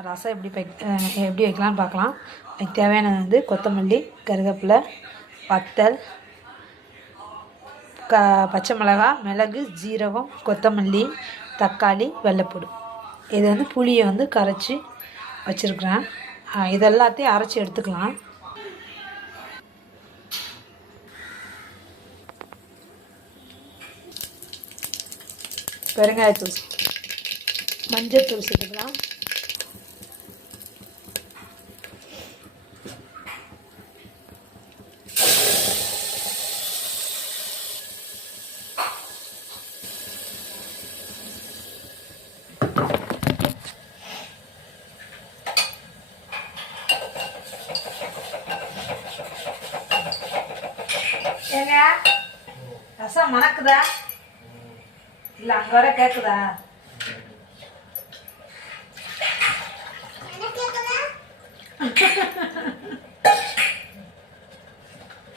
நம்ம ரசம் எப்படி வைக்கலாம்னு பார்க்கலாம். அதுக்கு தேவையானது வந்து கொத்தமல்லி, கருவேப்பிலை, வத்தல், பச்சை மிளகாய், மிளகு, ஜீரகம், கொத்தமல்லி, தக்காளி, வெள்ளைப்பூடு. இது வந்து புளியை வந்து கரைச்சி வச்சுருக்குறேன். இதெல்லாத்தையும் அரைச்சி எடுத்துக்கலாம். பெருங்காயத்தூள், மஞ்சள் தூள் சேர்த்துக்கலாம். ஏங்க ரசம் மணக்குதா இல்லை அங்கே வர கேட்குதா?